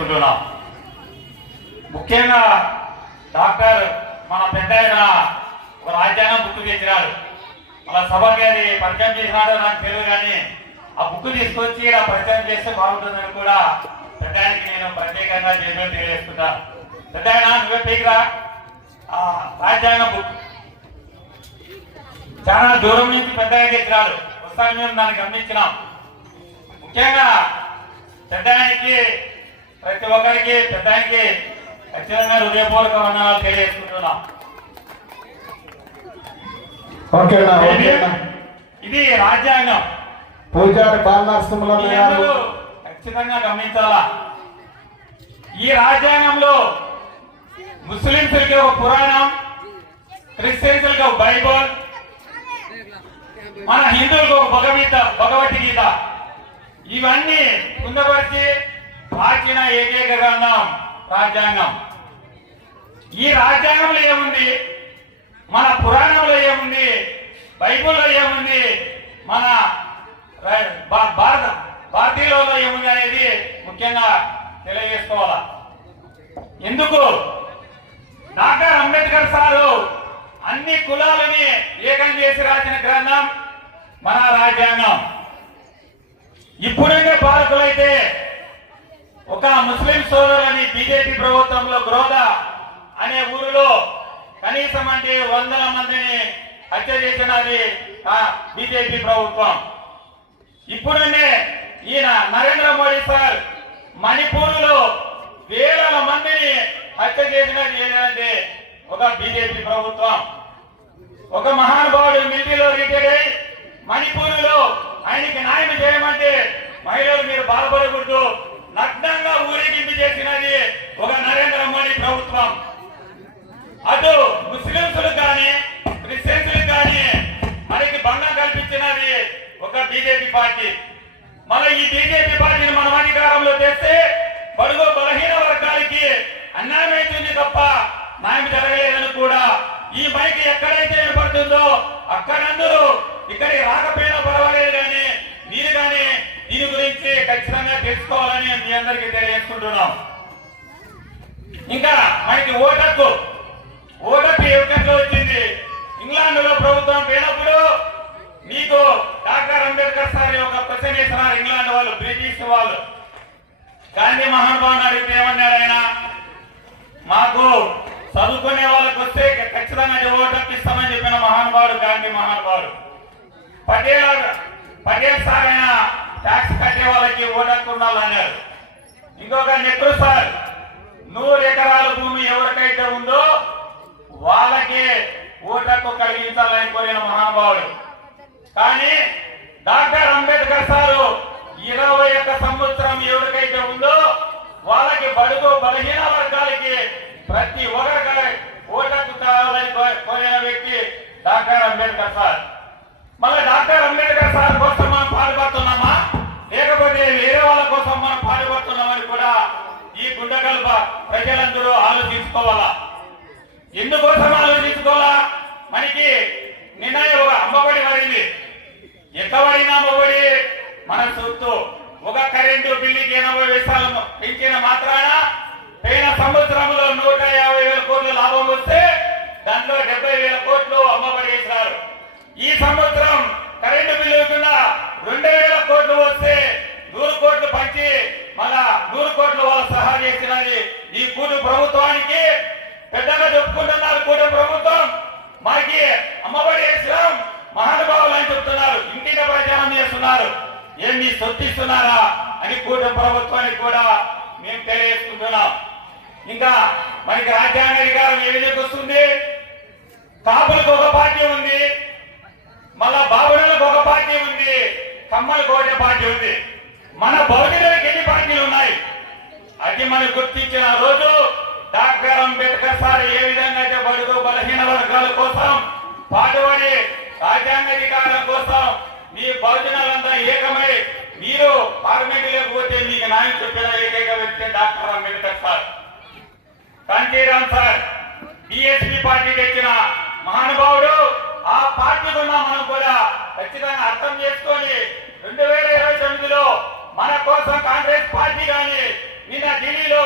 తెలియజేసుకుంటున్నాం. ముఖ్యంగా డాక్టర్ మన పెద్ద ఒక రాజ్యాంగం బుక్ తెచ్చినాడు. మన సభకి అది పరిచయం చేసినాడో నాకు తెలియదు, కానీ ఆ బుక్ తీసుకొచ్చి ఇలా పరిచయం చేస్తే బాగుంటుందని కూడా పెద్ద నేను ప్రత్యేకంగా చేయడం తెలియజేసుకుంటాను. పెద్ద నువ్వే పైకిరా, రాజ్యాంగం బుక్ చాలా దూరం నుంచి పెద్ద తెచ్చినాడు. ఒకసారి మేము దాన్ని గమనించినాం. ముఖ్యంగా పెద్దానికి ప్రతి ఒక్కరికి పెద్దానికి ఖచ్చితంగా హృదయపూర్వక వందనాలు తెలియజేసుకుంటున్నాం. ఇది రాజ్యాంగం. పూజారి బాలనరసింహరావు ఖచ్చితంగా గమనించాలా. ఈ రాజ్యాంగంలో ముస్లింస్కి ఒక పురాణం, క్రిస్టియన్స్కి ఒక బైబుల్, మన హిందువులకు ఒక భగవద్గీత ఇవన్నీ పొందపరిచి రాసిన ఏకైక గ్రంథం రాజ్యాంగం. ఈ రాజ్యాంగంలో ఏముంది, మన పురాణంలో ఏముంది, బైబుల్లో ఏముంది, మన భారతీయులలో ఏముంది అనేది ముఖ్యంగా తెలియజేసుకోవాలా. ఎందుకు డాక్టర్ అంబేద్కర్ సారు అన్ని కులాలని ఏకం చేసి రాసిన గ్రంథం మన రాజ్యాంగం. ఇప్పుడుండే పాలకులైతే ఒక ముస్లిం సోదరులని బీజేపీ ప్రభుత్వంలో గ్రోధ అనే ఊరిలో కనీసం అంటే 100 మందిని హత్య చేసినది బీజేపీ ప్రభుత్వం. ఇప్పుడుండే ఈయన నరేంద్ర మోడీ సార్ మణిపూర్లో వేల మందిని హత్య చేసినది ఏదంటే ఒక బీజేపీ ప్రభుత్వం. ఒక మహానుభావుడు మిలిటరీలో రిటైర్ అయి మణిపూర్లో ఆయనకి న్యాయం చేయమంటే మహిళలు మీరు బాధపడకూడదు నగ్నంగా ఊరేగింపు చేసినది ఒక నరేంద్ర మోడీ ప్రభుత్వం. అటు ముస్లింలకు కానీ క్రిస్టియన్స్లకు కానీ మనకి భంగం కల్పించినది ఒక బీజేపీ పార్టీ. మన ఈ బీజేపీ పార్టీని మనం అధికారంలో తెస్తే బడుగు బలహీన వర్గాలకి అన్యాయం అవుతుంది తప్ప న్యాయం జరగలేదని కూడా ఈ మైకి ఎక్కడైతే వినపడుతుందో అక్కడందరూ ఇక్కడికి రాకపోయినా పర్వాలేదు, కానీ మీరు కానీ దీని గురించి ఖచ్చితంగా తెలుసుకోవాలని మీ అందరికీ తెలియజేసుకుంటున్నాం. ఇంకా మనకి ఓటకు ఏ విధంగా వచ్చింది. ఇంగ్లాండ్ లో ప్రభుత్వం పోయినప్పుడు మీకు డాక్టర్ అంబేద్కర్ సార్ ఒక క్వశ్చన్ వేస్తున్నారు. ఇంగ్లాండ్ వాళ్ళు, బ్రిటిష్ వాళ్ళు గాంధీ మహానుభావుని అడిగితే ఏమన్నాడు ఆయన, మాకు చదువుకునే వాళ్ళకి వస్తే ఖచ్చితంగా ఓటకు ఇస్తామని చెప్పిన మహానుభావుడు గాంధీ మహానుభావుడు. పటేల్ సార్ ఆయన ట్యాక్స్ కట్టే వాళ్ళకి ఓటకు ఉండాలన్నారు. ఇంకొక నెహ్రూ సార్ 100 ఎకరాల భూమి ఎవరికైతే ఉందో వాళ్ళకే ఓటకు కలిగించాలని కోరిన మహానుభావుడు. కానీ డాక్టర్ అంబేద్కర్ సారు 21 సంవత్సరం ఎవరికైతే ఉందో వాళ్ళకి బడుగు బలహీన వర్గాలకి ప్రతి ఒక్కరికి ఓటకు కావాలని కోరిన వ్యక్తి డాక్టర్ అంబేద్కర్ సార్. మళ్ళీ డాక్టర్ అంబేద్కర్ సార్ కోసం మనం పాటుపడుతున్నామా, లేకపోతే వేరే వాళ్ళ కోసం మనం పాటుపడుతున్నామని కూడా ఈ గుండెగల్ప ప్రజలందరూ ఆలోచించుకోవాలా. ఎందుకోసం ఆలోచించుకోవాలా, మనకి నిన్న ఒక అమ్మఒడి పడింది. ఎంత పడినా అమ్మఒడి మన సొత్తు. ఒక కరెంటు బిల్లుకి 80,000 పెంచిన మాత్రాన పోయిన సంవత్సరంలో 150,000 కోట్లు లాభం వస్తే దాంట్లో 70,000 కోట్లు అమ్మఒడి వేశారు. ఈ సంవత్సరం కరెంటు బిల్లు కింద 2,000 కోట్లు వస్తే 100 కోట్లు పంచి మళ్ళా 100 కోట్లు వాళ్ళు సహా చేసినది ఈ కూటు ప్రభుత్వానికి పెద్దగా చెప్పుకుంటున్నారు. కూట ప్రభుత్వం మాకి అమ్మఒడి వేసాం మహానుభావులు అని చెప్తున్నారు, ఇంటికి ప్రచారం చేస్తున్నారు. ఏమి సొత్తిస్తున్నారా అని కూట ప్రభుత్వానికి కూడా మేము తెలియజేసుకుంటున్నాం. ఇంకా మనకి రాజ్యాంగ అధికారం ఏ విధంగా వస్తుంది, కాపులకు ఒక పార్టీ ఉంది, మళ్ళా బాబులకు ఒక పార్టీ ఉంది, కమ్మలకు ఒక పార్టీ ఉంది. మన బహుజనులకు ఎన్ని పార్టీలు ఉన్నాయి అది మనకు గుర్తించిన రోజు డాక్టర్ అంబేద్కర్ సార్ ఏ విధంగా అయితే బడుగు బలహీన వర్గాల కోసం పాటుపడి రాజ్యాంగాధికారం కోసం మీ బహుజనులంతా ఏకమై మీరు పార్లమెంట్ లేకపోతే మీకు న్యాయం చెప్పిన ఏకైక వ్యక్తి doctor Ambedkar sir. Kanshi Ram sir BSP party తెచ్చిన మహానుభావుడు. ఆ పార్టీ కూడా మనం కూడా ఖచ్చితంగా అర్థం చేసుకొని 2029లో మన కోసం కాంగ్రెస్ పార్టీ కానీ నిన్న ఢిల్లీలో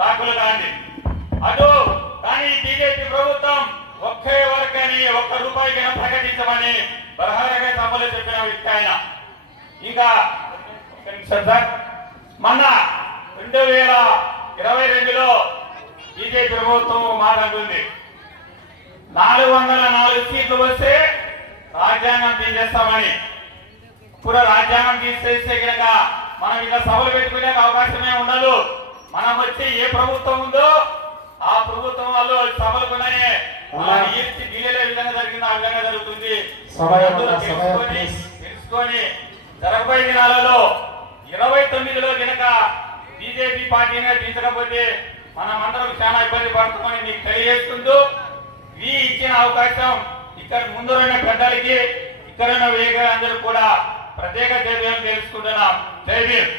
రాహుల్ గాంధీ అదో. కానీ బీజేపీ ప్రభుత్వం ఒకే వరకని ₹1 ప్రకటించమని బహిరంగ సభలో చెప్పిన వ్యక్తి ఆయన. ఇంకా సార్ మొన్న 2022లో బీజేపీ ప్రభుత్వం మాట్లాడుతుంది 404 సీట్లు వస్తే రాజ్యాంగం తీసేస్తామని. ఇప్పుడు రాజ్యాంగం తీసేస్తే కనుక మనం ఇంకా సభలు పెట్టుకునే అవకాశమే ఉండదు. మనం వచ్చి ఏ ప్రభుత్వం ఉందో ఆ ప్రభుత్వం వాళ్ళు సభలుకునే ఈడ్చి ఢిల్లీలో విధంగా జరిగింది ఆ విధంగా జరుగుతుంది. తెలుసుకొని జరగబోయే దినాలలో 29లో కనుక బీజేపీ పార్టీని దించకపోతే మనం అందరం చాలా ఇబ్బంది పడుతామని మీకు తెలియజేస్తుంటూ ఈ ఇచ్చిన అవకాశం ఇక్కడ ముందున్న పెద్దలకి ఇక్కడ ఉన్న వేగందరూ కూడా ప్రత్యేక జైలు తెలుసుకుంటున్నాం. జై భీమ్.